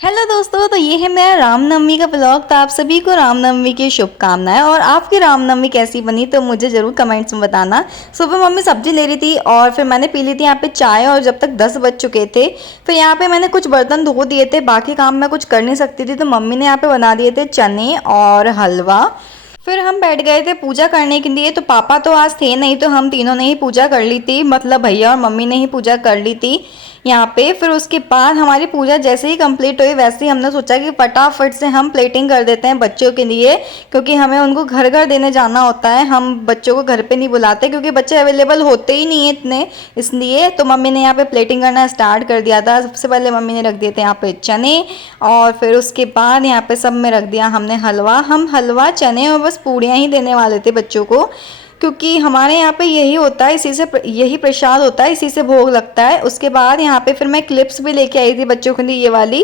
Hello दोस्तों, तो ये है मेरा रामनवमी का ब्लॉग। तो आप सभी को रामनवमी की शुभकामनाएं। और आपकी रामनवमी कैसी बनी तो मुझे ज़रूर कमेंट्स में बताना। सुबह मम्मी सब्जी ले रही थी और फिर मैंने पी ली थी यहाँ पे चाय, और जब तक 10 बज चुके थे फिर यहाँ पे मैंने कुछ बर्तन धो दिए थे। बाकी काम मैं कुछ कर नहीं सकती थी, तो मम्मी ने यहाँ पे बना दिए थे चने और हलवा। फिर हम बैठ गए थे पूजा करने के लिए। तो पापा तो आज थे नहीं, तो हम तीनों ने ही पूजा कर ली थी, मतलब भैया और मम्मी ने ही पूजा कर ली थी यहाँ पे। फिर उसके बाद हमारी पूजा जैसे ही कंप्लीट हुई वैसे ही हमने सोचा कि फटाफट से हम प्लेटिंग कर देते हैं बच्चों के लिए, क्योंकि हमें उनको घर घर देने जाना होता है। हम बच्चों को घर पे नहीं बुलाते क्योंकि बच्चे अवेलेबल होते ही नहीं है इतने, इसलिए। तो मम्मी ने यहाँ पे प्लेटिंग करना स्टार्ट कर दिया था। सबसे पहले मम्मी ने रख दिए थे यहाँ पे चने, और फिर उसके बाद यहाँ पे सब में रख दिया हमने हलवा। हम हलवा, चने और बस पूड़ियाँ ही देने वाले थे बच्चों को, क्योंकि हमारे यहाँ पे यही होता है, इसी से यही प्रसाद होता है, इसी से भोग लगता है। उसके बाद यहाँ पे फिर मैं क्लिप्स भी लेके आई थी बच्चों के लिए, ये वाली।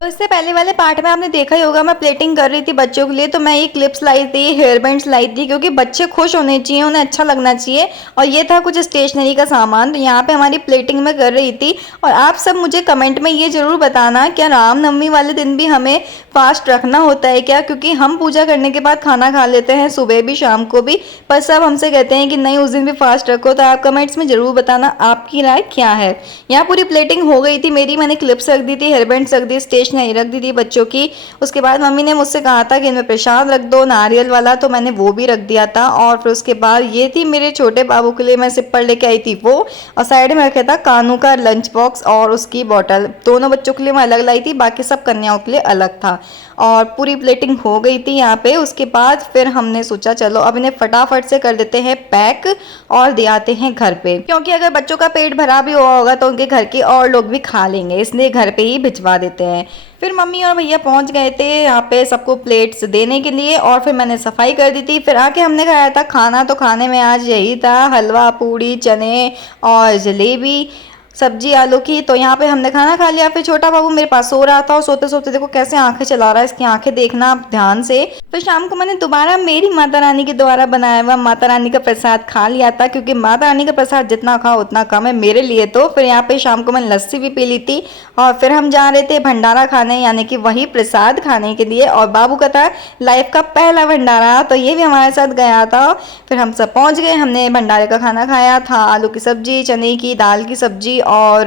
तो इससे पहले वाले पार्ट में आपने देखा ही होगा, मैं प्लेटिंग कर रही थी बच्चों के लिए, तो मैं ये क्लिप्स लाई थी, हेयर बैंड्स लाई थी, क्योंकि बच्चे खुश होने चाहिए, उन्हें अच्छा लगना चाहिए। और ये था कुछ स्टेशनरी का सामान, तो यहाँ पे हमारी प्लेटिंग में कर रही थी। और आप सब मुझे कमेंट में ये जरूर बताना, क्या रामनवमी वाले दिन भी हमें फास्ट रखना होता है क्या? क्योंकि हम पूजा करने के बाद खाना खा लेते हैं, सुबह भी शाम को भी, पर सब हमसे कहते हैं कि नहीं उस दिन भी फास्ट रखो। तो आप कमेंट्स में जरूर बताना आपकी राय क्या है। यहाँ पूरी प्लेटिंग हो गई थी मेरी, मैंने क्लिप्स रख दी थी, हेयर बैंड्स रख दी, स्टेशनरी रख दी थी बच्चों की। उसके बाद मम्मी ने मुझसे कहा था कि इनमें प्रसाद रख दो नारियल वाला, तो मैंने वो भी रख दिया था। और फिर उसके बाद ये थी मेरे छोटे बाबू के लिए, मैं सिप्पर लेके आई थी वो, और साइड में रखा था कानू का लंच बॉक्स और उसकी बॉटल। दोनों बच्चों के लिए मैं अलग लाई थी, बाकी सब कन्याओं के लिए अलग था। और पूरी प्लेटिंग हो गई थी यहाँ पे। उसके बाद फिर हमने सोचा चलो अब इन्हें फटाफट से कर देते हैं पैक और दे आते हैं घर पे, क्योंकि अगर बच्चों का पेट भरा भी हुआ होगा तो उनके घर के और लोग भी खा लेंगे, इसलिए घर पे ही भिजवा देते हैं। फिर मम्मी और भैया पहुंच गए थे यहाँ पे सबको प्लेट्स देने के लिए, और फिर मैंने सफाई कर दी थी। फिर आके हमने खाया था खाना। तो खाने में आज यही था, हलवा, पूड़ी, चने और जलेबी, सब्जी आलू की। तो यहाँ पे हमने खाना खा लिया। फिर छोटा बाबू मेरे पास सो रहा था, और सोते सोते देखो कैसे आंखें चला रहा है, इसकी आंखें देखना आप ध्यान से। फिर शाम को मैंने दोबारा मेरी माता रानी के द्वारा बनाया हुआ माता रानी का प्रसाद खा लिया था, क्योंकि माता रानी का प्रसाद जितना खाओ उतना कम है मेरे लिए। तो फिर यहाँ पे शाम को मैंने लस्सी भी पी ली थी, और फिर हम जा रहे थे भंडारा खाने, यानी कि वही प्रसाद खाने के लिए। और बाबू का था लाइफ का पहला भंडारा, तो ये भी हमारे साथ गया था। फिर हम सब पहुंच गए, हमने भंडारे का खाना खाया था, आलू की सब्जी, चने की दाल की सब्जी और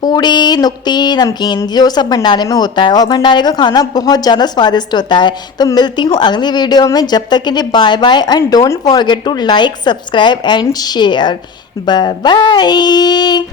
पूड़ी, नुक्ती, नमकीन, जो सब भंडारे में होता है। और भंडारे का खाना बहुत ज़्यादा स्वादिष्ट होता है। तो मिलती हूँ अगली वीडियो में, जब तक के लिए bye bye, and don't forget to like, subscribe and share. Bye bye.